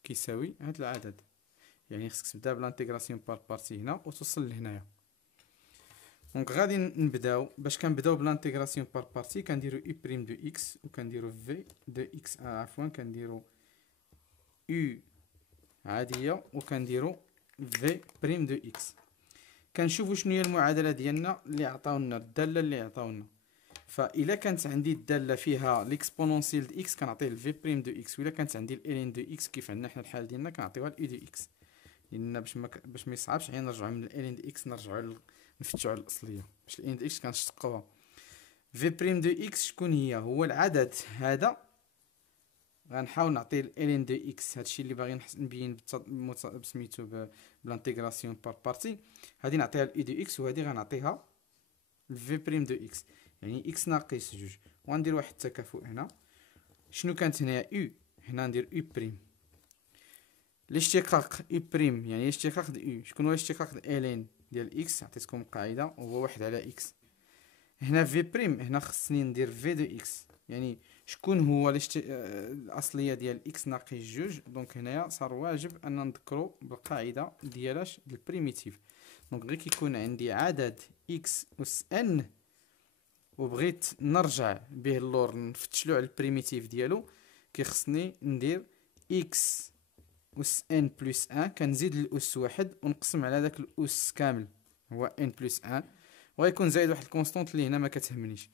كيساوي هذا العدد. يعني خصك تبدا بالانتغراسيون بار بارتي هنا وتوصل لهنايا. دونك غادي نبداو. باش كنبداو بالانتغراسيون بار بارتي كنديرو اي بريم دو اكس وكنديرو في دو اكس، عفوا كنديرو او عاديه وكنديرو في بريم دو اكس. كنشوفوا شنو هي المعادله ديالنا اللي عطاونا، الداله اللي عطاونا. فاذا كانت عندي الداله فيها ليكسبونونسيال د اكس كنعطيه الفي بريم دو اكس، واذا كانت عندي الالين دو اكس كيف عندنا حنا الحال ديالنا كنعطيوها الاي دو اكس. لان باش ما يصعبش علينا نرجعوا من الالين دو اكس نفتحوا على الاصليه باش الالين دو اكس كنشتقوها. في بريم دو اكس شكون هي؟ هو العدد هذا. غنحاول نعطي الالين دو اكس، هادشي اللي باغي نبين بسميتو بالانتغراسيون بار بارتي. هادي نعطيها الاي دو اكس وهادي غنعطيها الفي بريم دو اكس، يعني اكس ناقص جوج. وغندير واحد التكافؤ هنا. شنو كانت هنايا او؟ هنا ندير او بريم. الاشتقاق او بريم يعني الاشتقاق د او. شكون هو الاشتقاق د الين ديال اكس؟ عطيتكم قاعده وهو واحد على اكس. هنا في بريم، هنا خصني ندير في دو اكس، يعني شكون هو الاصليه ديال اكس ناقص جوج. دونك هنايا صار واجب ان نذكروا بالقاعده ديالاش البريميتيف. دونك غير كيكون عندي عدد اكس اس ان وبغيت نرجع به اللور نفتشلو على البريميتيف ديالو، كيخصني ندير اكس اس ان بلس ان كنزيد الاس واحد ونقسم على داك الاس كامل هو ان بلس ان، وغيكون زايد واحد الكونستونط اللي هنا ما كتهمنيش.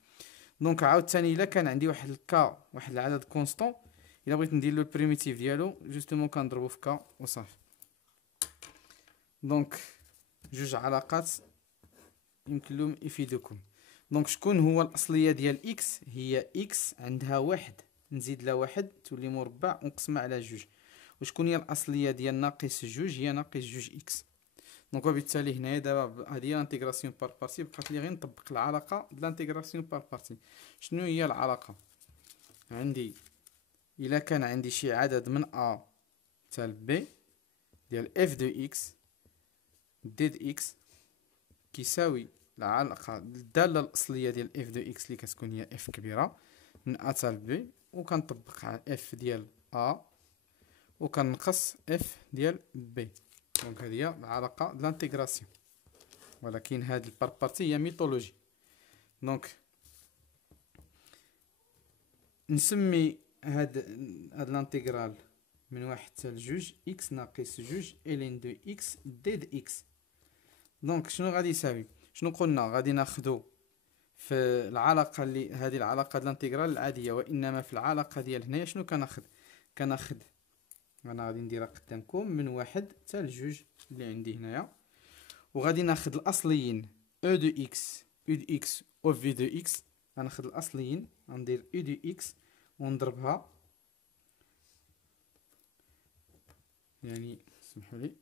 دونك عاوتاني الا كان عندي واحد الكا واحد العدد كونستون، الا بغيت ندير له البريميتيف ديالو جوستومون كنضربو في كا وصافي. دونك جوج علاقات يمكن لهم يفيدوكم. دونك شكون هو الاصليه ديال اكس؟ هي اكس عندها واحد نزيد لها واحد تولي مربع ونقسمها على جوج. وشكون هي الاصليه ديال ناقص جوج؟ هي ناقص جوج اكس. دونك وبالتالي هنايا دابا هذه هي الانتغراسيون بار بارتي. بقات لي غير نطبق العلاقه د الانتغراسيون بار بارتي. شنو هي العلاقه؟ عندي الا كان عندي شي عدد من ا حتى ل بي ديال اف دو اكس دي د اكس كيساوي العلاقه الداله الاصليه ديال اف دو اكس اللي كتكون هي اف كبيره من ا حتى ل بي، وكنطبق على اف ديال ا وكنقص اف ديال بي. دونك هذه هي العلاقه د لانتغراسيون، ولكن هاد البار بارتي هي ميثولوجي. دونك نسمي هاد لانتيغرال من واحد حتى لجوج اكس ناقص جوج الين دو اكس دي د اكس. دونك شنو غادي يساوي؟ شنو قلنا؟ غادي ناخدو في العلاقه اللي هذه العلاقه د الانتيغرال العاديه، وانما في العلاقه ديال هنايا شنو كناخد انا غادي نديرها قدامكم من واحد حتى لجوج اللي عندي هنايا، وغادي ناخد الاصليين او دو اكس او دو اكس او في دو اكس. غناخد الاصليين غندير او دو اكس ونضربها، يعني سمحوا لي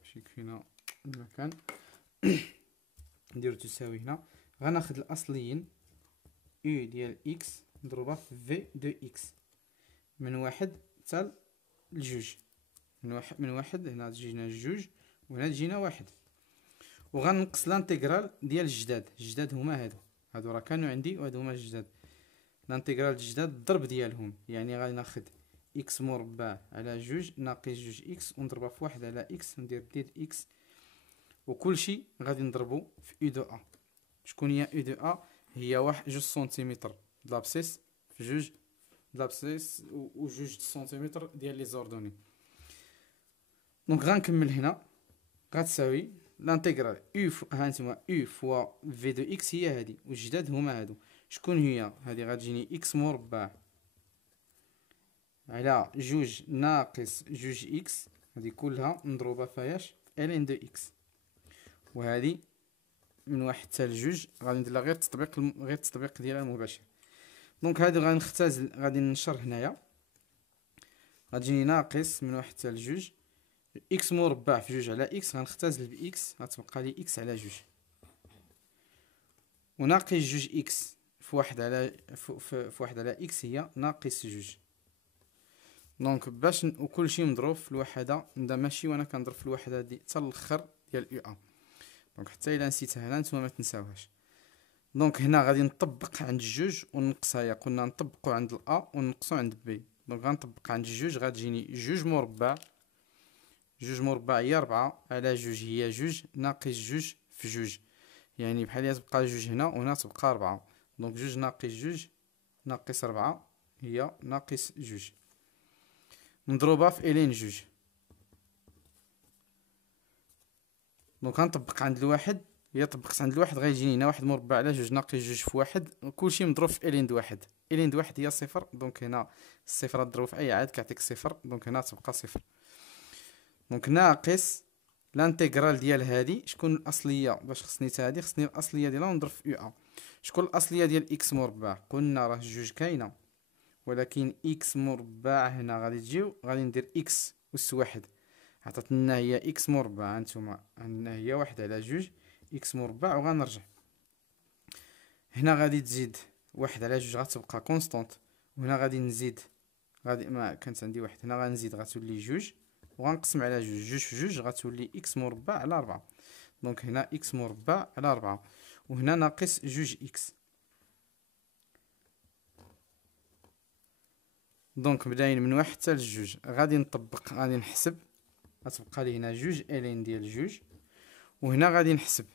باش يكفينا المكان. نديرو تساوي هنا. غناخد الاصليين او ديال اكس نضربها في في دو اكس من واحد حتى لجوج. من واحد هنا تجينا جوج وهنا تجينا واحد، وغنقص لانتيغرال ديال الجداد هما هادو راه كانوا عندي وهادو هما الجداد. لانتيغرال الجداد الضرب ديالهم، يعني غادي ناخد إكس مربع على جوج ناقص جوج إكس ونضربها في واحد على إكس وندير ديد إكس، وكلشي غادي نضربو في أو دو أ. شكون هي أو دو أ؟ هي واحد جوج سنتيمتر دلابسيس في جوج دلابسيس و جوج سنتيمتر ديال لي زوردوني. دونك غنكمل هنا، غتساوي لانتيغرال او هانتوما او فوا في دو اكس هي هادي، والجداد هما هادو. شكون هي هادي؟ غتجيني اكس مربع على جوج ناقص جوج اكس، هادي كلها مضروبة فياش الين دو اكس، وهادي من واحد حتى لجوج غادي ندير لها غير التطبيق ديالها المباشر. دونك هادي غنختزل، غادي ننشر هنايا، غتجيني ناقص من واحد حتى لجوج اكس مربع في جوج على اكس، غنختزل باكس غتبقى لي اكس على جوج، وناقص جوج اكس في واحد على في واحد على اكس هي ناقص جوج. دونك باش وكلشي مضروب في الوحده، نبدا ماشي وانا كنضرب في الوحده دي حتى الاخر ديال او ا. دونك حتى الا نسيتها هنا نتوما ما تنساوهاش. دونك هنا غادي نطبق عند جوج ونقص، هيا قلنا نطبقوا عند الا ونقصوا عند بي. دونك غنطبق عند جوج، غتجيني جوج مربع، جوج مربع هي ربعة على جوج هي جوج ناقص جوج في جوج، يعني بحال تبقى جوج هنا وهنا تبقى ربعة. دونك جوج ناقص جوج ناقص ربعة هي ناقص جوج، مضروبة في الين جوج. دونك غنطبق عند الواحد، إلا طبقت عند الواحد غيجيني هنا واحد مربع على جوج ناقص جوج في واحد، كلشي مضروب في الين د واحد. الين د واحد هي صفر، دونك هنا الصفر تضرب في أي عدد كيعطيك صفر، دونك هنا تبقى صفر. دونك ناقص لانتيغرال ديال هادي، شكون الأصلية؟ باش خصني تا هادي خصني الأصلية ديالها ونضرب في أو أ. شكون الأصلية ديال إكس مربع؟ قلنا راه جوج كاينة، ولكن إكس مربع هنا غادي تجيو غادي ندير إكس أس واحد، عطاتنا هي إكس مربع، هانتوما عندنا هي واحد على جوج إكس مربع، وغنرجع هنا غادي تزيد واحد على جوج غتبقى كونستونت، وهنا غادي نزيد، غادي ما كانت عندي واحد هنا غنزيد غتولي جوج، وغنقسم على جوج، جوج في جوج غتولي إكس مربع على ربعة. دونك هنا إكس مربع على ربعة، وهنا ناقص جوج إكس. دونك بداين من واحد حتى لجوج، غادي نطبق، غادي نحسب، غتبقى لي هنا جوج الين ديال جوج، وهنا غادي نحسب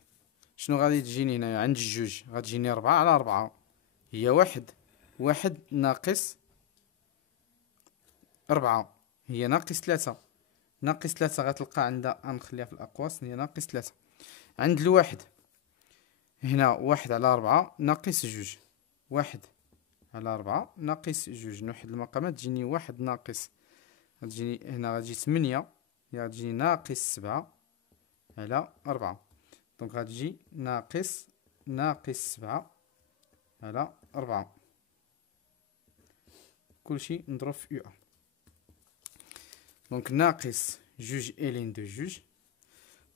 شنو غادي تجيني هنايا عند الجوج، غتجيني ربعة على ربعة هي واحد، واحد ناقص ربعة هي ناقص تلاتة، ناقص تلاتة غتلقى عندها غنخليها في الأقواس هي ناقص تلاتة. عند الواحد هنا واحد على ربعة ناقص جوج، واحد على ربعة ناقص جوج، نوحد المقامات تجيني واحد ناقص، غتجيني هنا غتجي تمنية، هي غتجيني ناقص سبعة على ربعة، دونك غتجي ناقص سبعة على ربعة، كلشي نضرب في أو أ. دونك ناقص جوج الين دو جوج،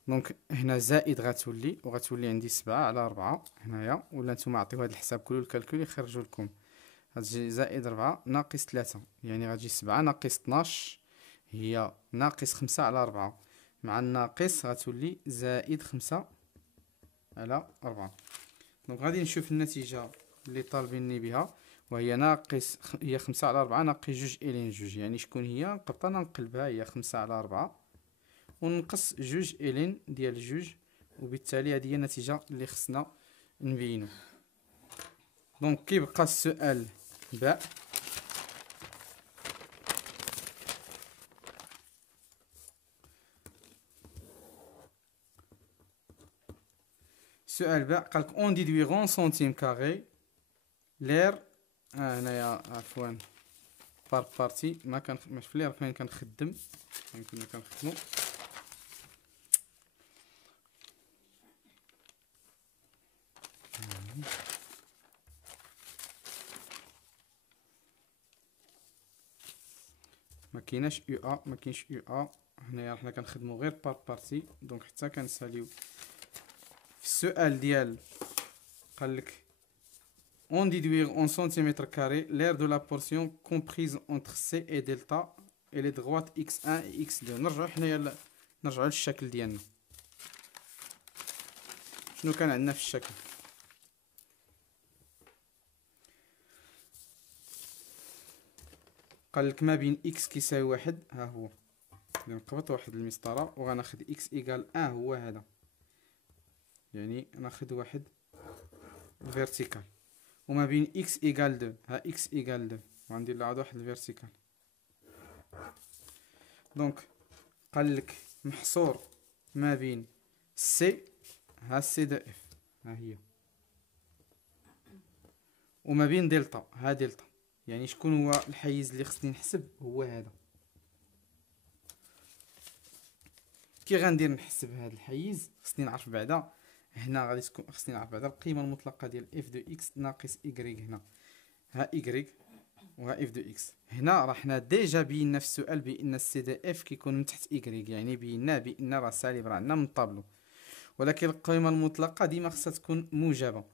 دونك هنا زائد غتولي، وغتولي عندي سبعة على ربعة هنايا، ولا نتوما عطيو هاد الحساب كله الكالكول يخرجو لكم، غتجي زائد ربعة ناقص تلاتة، يعني غتجي سبعة ناقص طناش هي ناقص خمسة على ربعة، مع الناقص غتولي زائد خمسة على ربعة. دونك غادي نشوف النتيجة اللي طالبيني بها، وهي ناقص هي خمسة على ربعة ناقص جوج الين جوج، يعني شكون هي؟ نقدر نقلبها، هي خمسة على ربعة ونقص جوج الين ديال جوج، وبالتالي هذه هي النتيجة اللي خصنا نبينو. دونك كيبقى السؤال باء. السؤال باء قالك اون ديدويغون سنتيم كاري لير، هنايا عفوا بار بارتي ما كان مش في لير فين كنخدم، كنا كنخدمو ما كايناش او ا، ما كاينش او ا هنايا، حنا كنخدمو غير بار بارتي، دونك حتى كنساليو في السؤال ديال قالك on déduire en centimètres carrés l'aire de la portion comprise entre C et delta et les droites x1 et x2. نرجعو حنايا نرجعو للشكل ديالنا، شنو كان عندنا في الشكل؟ قال لك ما بين اكس كيساوي واحد، ها هو نقبط واحد المسطره وغناخد اكس ايكال هو هذا، يعني ناخد واحد الفيرتيكال، وما بين اكس ايكال دو، ها اكس ايكال دو وغندير له عاد واحد الفيرتيكال. دونك قال لك محصور ما بين سي، ها سي دو اف ها هي، وما بين دلتا، ها دلتا، يعني شكون هو الحيز اللي خصني نحسب؟ هو هذا. كي غندير نحسب هذا الحيز خصني نعرف بعدا، هنا غادي تكون خصني نعرف بعدا القيمه المطلقه ديال اف دو اكس ناقص ايكغيك، هنا ها ايكغيك وها اف دو اكس. هنا راه حنا ديجا بينا في السؤال بان السي دي اف كيكون من تحت ايكغيك، يعني بينا بان راه سالب راه عندنا من الطابلو، ولكن القيمه المطلقه ديما خصها تكون موجبه،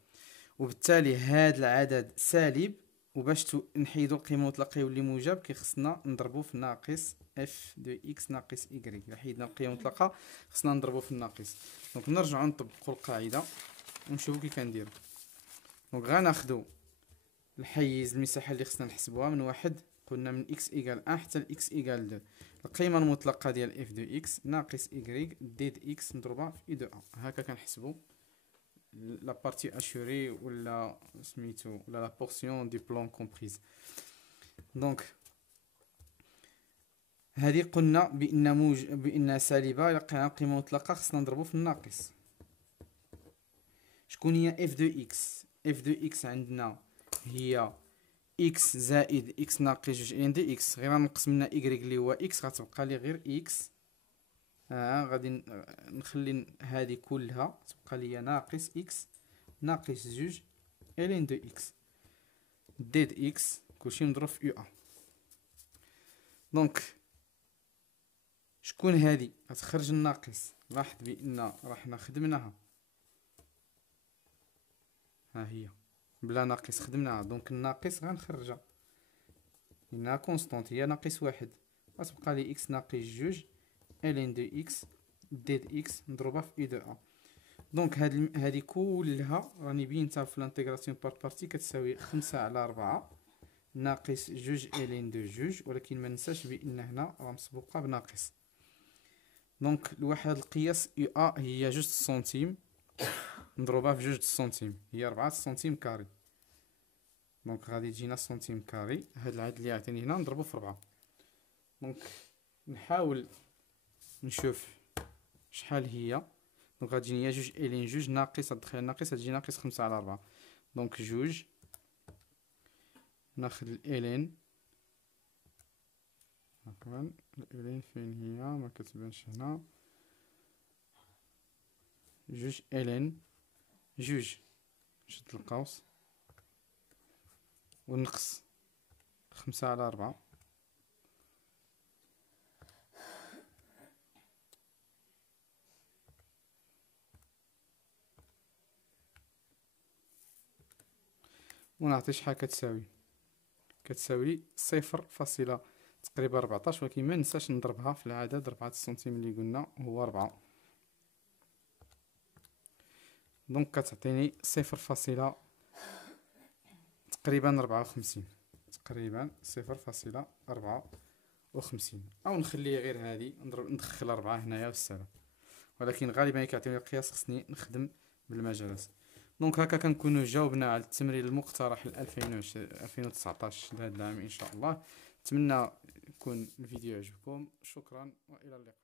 وبالتالي هاد العدد سالب، وباش نحيدو القيمه المطلقه يولي موجب كيخصنا نضربو في ناقص اف دو اكس ناقص ايكغيك. الا حيدنا القيمه المطلقه خصنا نضربو في الناقص. دونك نرجعو نطبقو القاعده ونشوفو كي كنديرو. دونك غناخدو الحيز المساحه اللي خصنا نحسبوها من واحد، قلنا من اكس ايكال 1 حتى اكس ايكال 2، القيمه المطلقه ديال اف دو اكس ناقص ايكغيك ديد اكس مضروبه في اي دو 1. هكا كنحسبو لا بارتي اشوري ولا سميتو ولا لا بورسيون دي بلون كومبريز. دونك هذه قلنا بان سالبه، الا لقينا قيمه مطلقه خصنا نضربو في الناقص. شكون هي اف دو اكس؟ اف دو اكس عندنا هي اكس زائد اكس ناقص جوج ان دي اكس، غير نقص منها ايكغيك اللي هو اكس، غتبقى لي غير اكس. غادي نخلي هذه كلها تبقى لي ناقص اكس ناقص جوج الين دو اكس ديد اكس كلشي مضروب في يو ا. دونك شكون هذه؟ غتخرج الناقص، لاحظ بان راه حنا خدمناها، ها هي بلا ناقص خدمناها، دونك الناقص غنخرجها لانها كونستونت هي ناقص واحد، غتبقى لي اكس ناقص جوج الين دو اكس ديد اكس مضروبه في اي دو ا. دونك هادي كلها راني بينتها في الانتيغراسيون بار بارتي كتساوي 5/4 ناقص جوج الين دو جوج، ولكن ما ننساش بان هنا راه مسبوقه بناقص. دونك الوحدة القياس يو ا هي جوج سنتيم مضروبة في جوج سنتيم هي 4 سنتيم كاري. دونك غادي تجينا سنتيم كاري، هاد العدد اللي عطيني هنا نضربو في 4. دونك نحاول نشوف شحال هي. دونك غتجيني هي جوج الين جوج ناقص، غتدخل ناقص غتجي ناقص 5/4. دونك جوج ناخد الالين، عفوا الالين فين هي؟ ما كتبانش هنا. جوج الين جوج شد القوس ونقص 5/4 ونعطي شحال كتساوي. كتساوي 0 تقريبا 14، ولكن ما ننساش نضربها في العدد 4 سنتيم اللي قلنا هو 4. دونك كتعطيني 0 تقريبا 54، تقريبا 0.54، او نخليه غير هادي ندخل 4 هنايا والسلام، ولكن غالبا كيعطيني القياس خصني نخدم بالمجالات. دونك هكا كنكونوا جاوبنا على التمرين المقترح ل 2019 لهذا العام ان شاء الله. نتمنى يكون الفيديو يعجبكم، شكرا والى اللقاء.